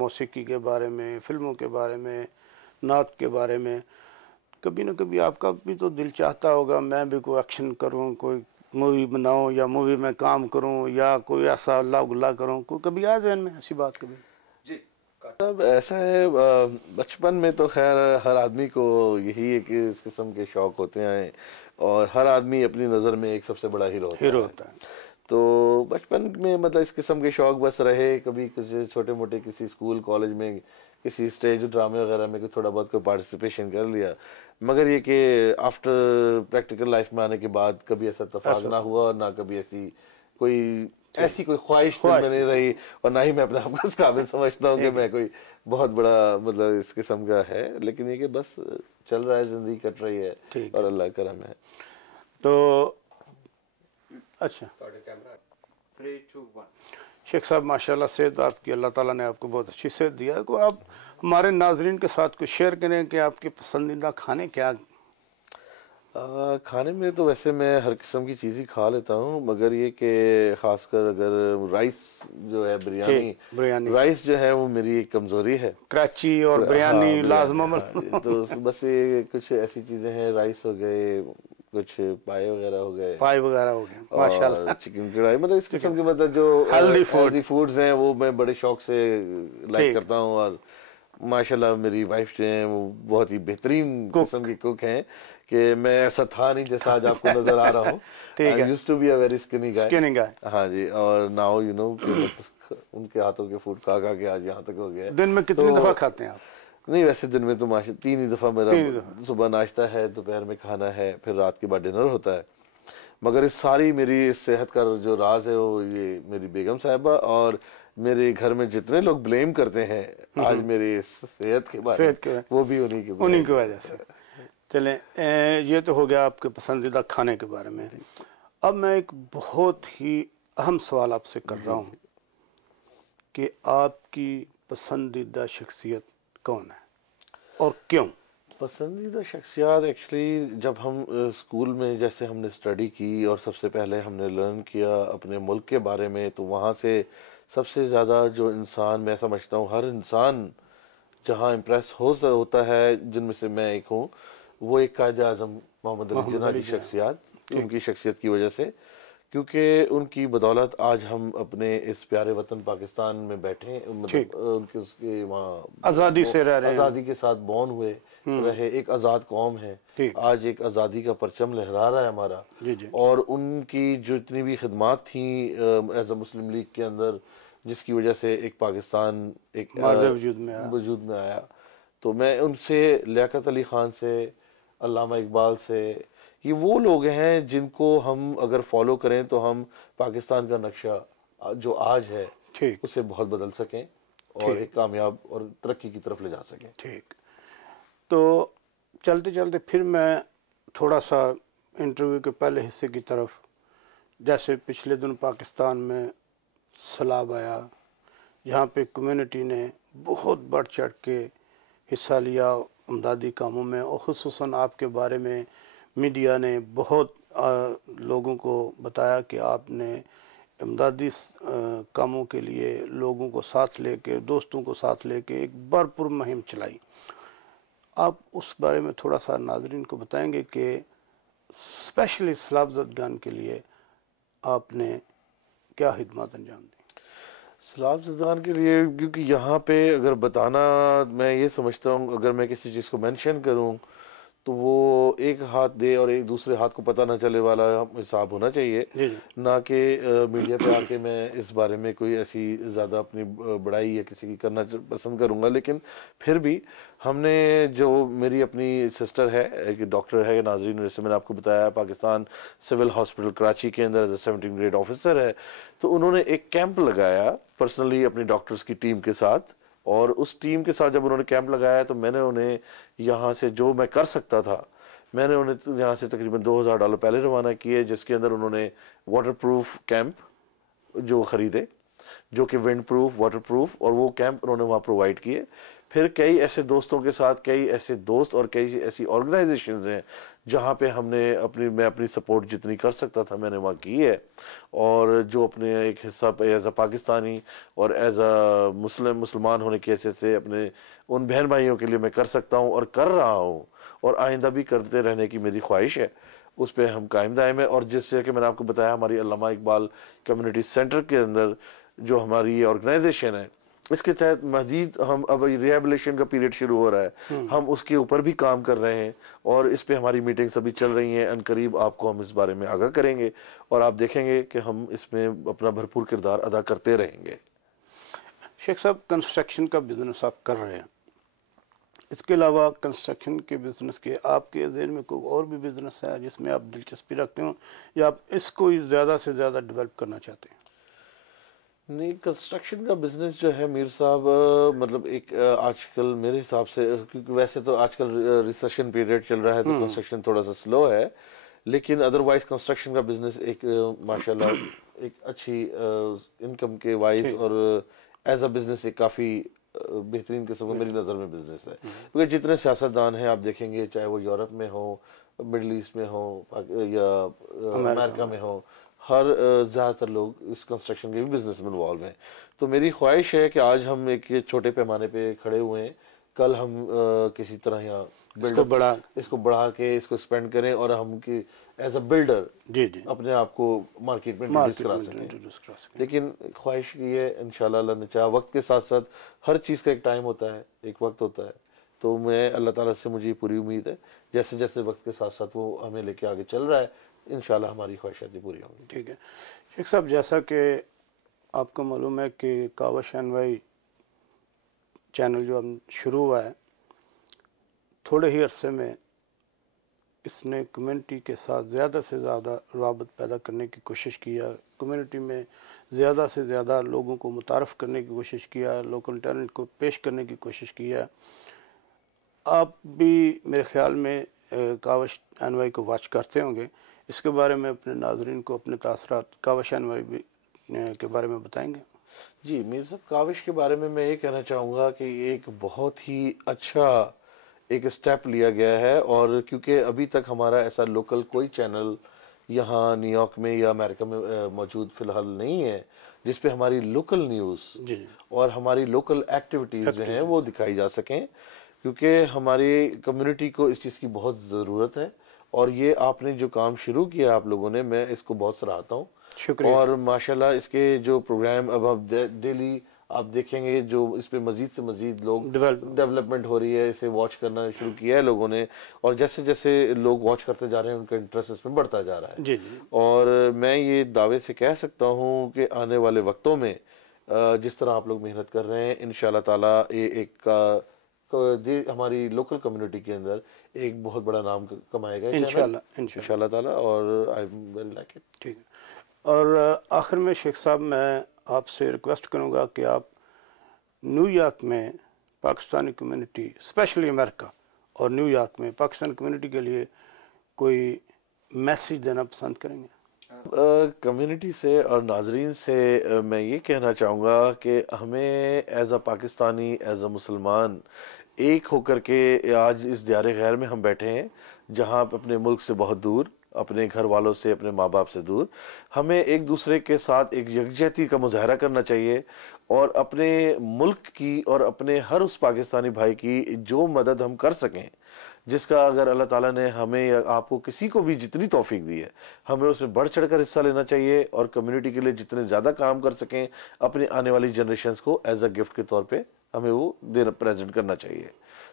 मौसीकी के बारे में, फिल्मों के बारे में, नात के बारे में, कभी ना कभी आपका भी तो दिल चाहता होगा मैं भी कोई एक्शन करूं, कोई मूवी बनाऊं या मूवी में काम करूं या कोई ऐसा अल्लाह गुल्ला करूं, कोई कभी आ जहन में ऐसी बात कभी? जी अब ऐसा है, बचपन में तो खैर हर आदमी को यही एक इस किस्म के शौक होते हैं और हर आदमी अपनी नज़र में एक सबसे बड़ा हीरो होता है। तो बचपन में मतलब इस किस्म के शौक बस रहे, कभी कुछ छोटे मोटे किसी स्कूल कॉलेज में किसी स्टेज ड्रामे वगैरह में थोड़ा बहुत कोई पार्टिसिपेशन कर लिया, मगर ये कि आफ्टर प्रैक्टिकल लाइफ में आने के बाद कभी ऐसा इत्तेफाक ना हुआ और ना कभी ऐसी कोई ख्वाहिश दिल में नहीं रही और ना ही मैं अपने आप को इस काबिल समझता हूँ कि मैं कोई बहुत बड़ा मतलब इस किस्म का है, लेकिन ये कि बस चल रहा है, जिंदगी कट रही है और अल्लाह का करम है। तो अच्छा शेख साहब माशाल्लाह सेहत आपकी, अल्लाह ताला ने आपको बहुत अच्छी सेहत दिया है। को आप हमारे नाजरीन के साथ कुछ शेयर करें कि आपके पसंदीदा खाने क्या? खाने में तो वैसे मैं हर किस्म की चीज़ ही खा लेता हूँ, मगर ये कि खासकर अगर राइस जो है, बिरयानी राइस जो है वो मेरी एक कमज़ोरी है। कराची और बिरयानी लाजमन। तो बस ये कुछ ऐसी चीज़ें हैं, राइस हो गए, कुछ पाए वगैरह हो गए, माशाल्लाह, और चिकन कढ़ाई, मतलब इस किस्म के मतलब जो हेल्दी फूड्स हैं वो मैं बड़े शौक से लाइक करता हूँ। और माशाल्लाह मेरी वाइफ जो है वो बहुत ही बेहतरीन किस्म की कुक हैं कि मैं ऐसा था नहीं जैसा आज आपको नजर आ रहा हूँ। I used to be a very skinny guy. हाँ जी, और नाउ यू नो उनके हाथों के फूड खा खा के आज यहाँ तक हो गया। दिन में कितनी दफा खाते हैं आप? नहीं, वैसे दिन में तो 3 ही दफा मेरा सुबह नाश्ता है, दोपहर में खाना है, फिर रात के बाद डिनर होता है। मगर इस सारी मेरी सेहत का जो राज है वो ये मेरी बेगम साहिबा और मेरे घर में जितने लोग ब्लेम करते हैं आज मेरी सेहत के बारे में, वो भी उन्हीं की वजह से। चलें, ये तो हो गया आपके पसंदीदा खाने के बारे में। अब मैं एक बहुत ही अहम सवाल आपसे कर रहा हूँ कि आपकी पसंदीदा शख्सियत कौन है और क्यों? पसंदीदा शख्सियत एक्चुअली जब हम स्कूल में जैसे हमने स्टडी की और सबसे पहले हमने लर्न किया अपने मुल्क के बारे में, तो वहाँ से सबसे ज़्यादा जो इंसान, मैं समझता हूँ हर इंसान जहाँ इम्प्रेस होता है, जिनमें से मैं एक हूँ, वो एक कायद आज़म मोहम्मद अली जिन्ना की शख्सियत, उनकी शख्सियत की वजह से, क्योंकि उनकी बदौलत आज हम अपने इस प्यारे वतन पाकिस्तान में बैठे, मतलब उनके वहाँ आज़ादी से रह रहे हैं, आज़ादी के साथ बॉर्न हुए रहे, एक आज़ाद कौम है, आज एक आज़ादी का परचम लहरा रहा है हमारा। और उनकी जो इतनी भी खिदमात थी एज अ मुस्लिम लीग के अंदर, जिसकी वजह से एक पाकिस्तान एक वजूद में आया, तो मैं उनसे, लियाकत अली खान से, अल्लामा इकबाल से, ये वो लोग हैं जिनको हम अगर फॉलो करें तो हम पाकिस्तान का नक्शा जो आज है उसे बहुत बदल सकें और एक कामयाब और तरक्की की तरफ ले जा सकें। ठीक, तो चलते चलते फिर मैं थोड़ा सा इंटरव्यू के पहले हिस्से की तरफ, जैसे पिछले दिन पाकिस्तान में सैलाब आया जहाँ पे कम्युनिटी ने बहुत बढ़ चढ़ के हिस्सा लिया इमदादी कामों में, और ख़ुसूसन आपके बारे में मीडिया ने बहुत लोगों को बताया कि आपने इमदादी कामों के लिए लोगों को साथ लेके, दोस्तों को साथ लेके एक भरपूर मुहिम चलाई। आप उस बारे में थोड़ा सा नाजरीन को बताएंगे कि स्पेशली सैलाब ज़दगान के लिए आपने क्या खिदमत अंजाम दी? सैलाब ज़दगान के लिए, क्योंकि यहाँ पे अगर बताना, मैं ये समझता हूँ अगर मैं किसी चीज़ को मेंशन करूँ तो वो एक हाथ दे और एक दूसरे हाथ को पता ना चले वाला हिसाब होना चाहिए, ना कि मीडिया पे आके मैं इस बारे में कोई ऐसी ज़्यादा अपनी बड़ाई या किसी की करना पसंद करूँगा। लेकिन फिर भी हमने, जो मेरी अपनी सिस्टर है, एक डॉक्टर है नाजरीन, जैसे मैंने आपको बताया पाकिस्तान सिविल हॉस्पिटल कराची के अंदर एज ए 17 ग्रेड ऑफिसर है, तो उन्होंने एक कैंप लगाया पर्सनली अपनी डॉक्टर्स की टीम के साथ, और उस टीम के साथ जब उन्होंने कैंप लगाया तो मैंने उन्हें यहाँ से जो मैं कर सकता था, मैंने उन्हें यहाँ से तकरीबन $2000 पहले रवाना किए, जिसके अंदर उन्होंने वाटर प्रूफ कैंप जो ख़रीदे, जो कि विंड प्रूफ, वाटर प्रूफ, और वो कैंप उन्होंने वहाँ प्रोवाइड किए। फिर कई ऐसे दोस्तों के साथ, कई ऐसे दोस्त और कई ऐसी ऑर्गेनाइजेशंस हैं जहाँ पे मैं अपनी सपोर्ट जितनी कर सकता था मैंने वहाँ की है। और जो अपने एक हिस्सा एज अ पाकिस्तानी और एज अ मुसलमान होने के हैसियत से अपने उन बहन भाइयों के लिए मैं कर सकता हूँ और कर रहा हूँ, और आइंदा भी करते रहने की मेरी ख्वाहिश है। उस पर हम कायम दायम है। और जिससे कि मैंने आपको बताया, हमारी अल्लामा इकबाल कम्युनिटी सेंटर के अंदर जो हमारी ये ऑर्गेनाइजेशन है, इसके तहत मजीद हम अब रिहेबिलिटेशन का पीरियड शुरू हो रहा है, हम उसके ऊपर भी काम कर रहे हैं और इस पे हमारी मीटिंग्स अभी चल रही हैं। अनकरीब आपको हम इस बारे में आगाह करेंगे और आप देखेंगे कि हम इसमें अपना भरपूर किरदार अदा करते रहेंगे। शेख साहब, कंस्ट्रक्शन का बिजनेस आप कर रहे हैं, इसके अलावा कंस्ट्रक्शन के बिजनेस के आपके ज़हन में कोई और भी बिजनेस है जिसमें आप दिलचस्पी रखते हो या आप इसको ही ज़्यादा से ज़्यादा डेवलप करना चाहते हैं? नहीं, कंस्ट्रक्शन का बिजनेस जो है मीर साहब, मतलब एक आजकल मेरे हिसाब से, क्योंकि वैसे तो आजकल रिसेशन पीरियड चल रहा है तो कंस्ट्रक्शन थोड़ा सा स्लो है, लेकिन अदरवाइज कंस्ट्रक्शन का बिजनेस एक माशाल्लाह एक अच्छी इनकम के वाइज ठीक। और एज अ बिजनेस एक काफ़ी बेहतरीन किस्म का मेरी नज़र में बिजनेस है। क्योंकि जितने सियासतदान हैं आप देखेंगे, चाहे वो यूरोप में हो, मिडल ईस्ट में हो या अमेरिका में हो, हर ज़्यादातर लोग इस कंस्ट्रक्शन के भी बिजनेस में इन्वॉल्व हैं। तो मेरी ख्वाहिश है कि आज हम एक ये छोटे पैमाने पे खड़े हुए हैं, कल हम किसी तरह यहाँ इसको बड़ा इसको बढ़ा के इसको स्पेंड करें और हम की एज अ बिल्डर जी जी अपने आप को मार्केट में इंट्रोड्यूस मार्केट करा में सकें। इंट्रोड्यूस करा सकें। लेकिन ख्वाहिश ये है, इंशाल्लाह अल्लाह ने चाहा, वक्त के साथ साथ हर चीज़ का एक टाइम होता है, एक वक्त होता है। तो मैं अल्लाह ताला से मुझे पूरी उम्मीद है, जैसे जैसे वक्त के साथ साथ वो हमें लेके आगे चल रहा है, इंशाल्लाह हमारी ख्वाहिशात पूरी होंगी। ठीक है शेख साहब, जैसा कि आपको मालूम है कि कावश एनवाई चैनल जो अब शुरू हुआ है, थोड़े ही अरसे में इसने कम्युनिटी के साथ ज़्यादा से ज़्यादा रवाबत पैदा करने की कोशिश किया, कम्युनिटी में ज़्यादा से ज़्यादा लोगों को मुतारफ़ करने की कोशिश किया, लोकल टैलेंट को पेश करने की कोशिश किया। आप भी मेरे ख़्याल में कावश एनवाई को वॉच करते होंगे, इसके बारे में अपने नाजरीन को अपने तासरात कावश एनवाई भी के बारे में बताएंगे? जी, मीर साहब, काविश के बारे में मैं ये कहना चाहूँगा कि एक बहुत ही अच्छा एक स्टेप लिया गया है। और क्योंकि अभी तक हमारा ऐसा लोकल कोई चैनल यहाँ न्यूयॉर्क में या अमेरिका में मौजूद फ़िलहाल नहीं है, जिस पे हमारी लोकल न्यूज़ जी जी और हमारी लोकल एक्टिविटीज़ जो हैं वो एक्टिविटीज़। दिखाई जा सकें, क्योंकि हमारी कम्युनिटी को इस चीज़ की बहुत ज़रूरत है। और ये आपने जो काम शुरू किया आप लोगों ने, मैं इसको बहुत सराहता हूँ। शुक्रिया। और माशाल्लाह इसके जो प्रोग्राम अब आप डेली आप देखेंगे, जो इस पे मजीद से मजीद लोग डेवलप। डेवलपमेंट हो रही है, इसे वॉच करना शुरू किया है लोगों ने, और जैसे जैसे लोग वॉच करते जा रहे हैं उनका इंटरेस्ट इसमें बढ़ता जा रहा है। जी जी और मैं ये दावे से कह सकता हूँ कि आने वाले वक्तों में जिस तरह आप लोग मेहनत कर रहे हैं, इंशाल्लाह ताला ये एक हमारी लोकल कम्युनिटी के अंदर एक बहुत बड़ा नाम कमाएगा ये चैनल, इंशाल्लाह इंशाल्लाह। इंशाल्लाह ताला। और I am very like it. ठीक है। और आखिर में शेख साहब, मैं आपसे रिक्वेस्ट करूंगा कि आप न्यूयॉर्क में पाकिस्तानी कम्युनिटी, स्पेशली अमेरिका और न्यूयॉर्क में पाकिस्तानी कम्युनिटी के लिए कोई मैसेज देना पसंद करेंगे? कम्युनिटी से और नाजरीन से मैं ये कहना चाहूँगा कि हमें as a Pakistani, as a मुसलमान एक होकर के आज इस दियारे गैर में हम बैठे हैं, जहाँ अपने मुल्क से बहुत दूर, अपने घर वालों से, अपने माँ बाप से दूर, हमें एक दूसरे के साथ एक यकजहती का मुजाहरा करना चाहिए और अपने मुल्क की और अपने हर उस पाकिस्तानी भाई की जो मदद हम कर सकें, जिसका अगर अल्लाह ताला ने हमें या आपको किसी को भी जितनी तौफीक दी है, हमें उसमें बढ़ चढ़ कर हिस्सा लेना चाहिए और कम्युनिटी के लिए जितने ज़्यादा काम कर सकें, अपने आने वाली जनरेशन्स को एज अ गिफ्ट के तौर पे हमें वो देना, प्रेजेंट करना चाहिए।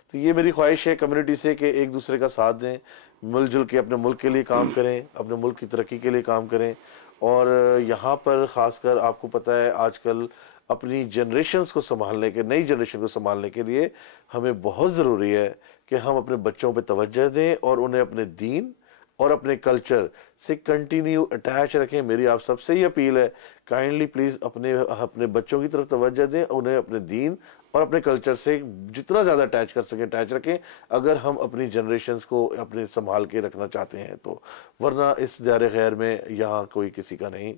तो ये मेरी ख्वाहिश है कम्युनिटी से कि एक दूसरे का साथ दें, मिलजुल के अपने मुल्क के लिए काम करें, अपने मुल्क की तरक्की के लिए काम करें। और यहाँ पर ख़ासकर आपको पता है आजकल अपनी जनरेशन्स को संभालने के, नई जनरेशन को संभालने के लिए हमें बहुत ज़रूरी है कि हम अपने बच्चों पे तवज्जो दें और उन्हें अपने दीन और अपने कल्चर से कंटिन्यू अटैच रखें। मेरी आप सबसे ही अपील है, काइंडली प्लीज़ अपने अपने बच्चों की तरफ तवज्जो दें, उन्हें अपने दीन और अपने कल्चर से जितना ज़्यादा अटैच कर सकें अटैच रखें, अगर हम अपनी जनरेशन्स को अपने संभाल के रखना चाहते हैं तो। वरना इस दायरे गैर में यहाँ कोई किसी का नहीं,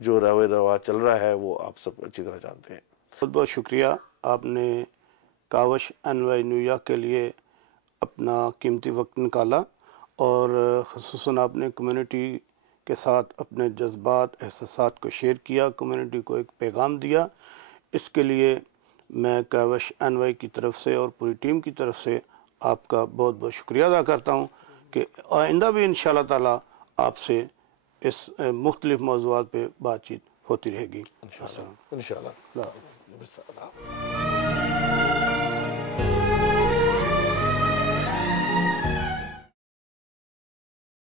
जो रवा रवा चल रहा है वो आप सब अच्छी तरह जानते हैं। बहुत बहुत शुक्रिया, आपने कावश एनवाई न्यूयॉर्क के लिए अपना कीमती वक्त निकाला और ख़ुसूसन आपने कम्युनिटी के साथ अपने जज्बात एहसासात को शेयर किया, कम्युनिटी को एक पैगाम दिया। इसके लिए मैं काविश NY की तरफ से और पूरी टीम की तरफ से आपका बहुत बहुत शुक्रिया अदा करता हूँ कि आइंदा भी इंशाअल्लाह ताला आपसे इस मुख्तलिफ मौज़ूआत पे बातचीत होती रहेगी। इंशाअल्लाह।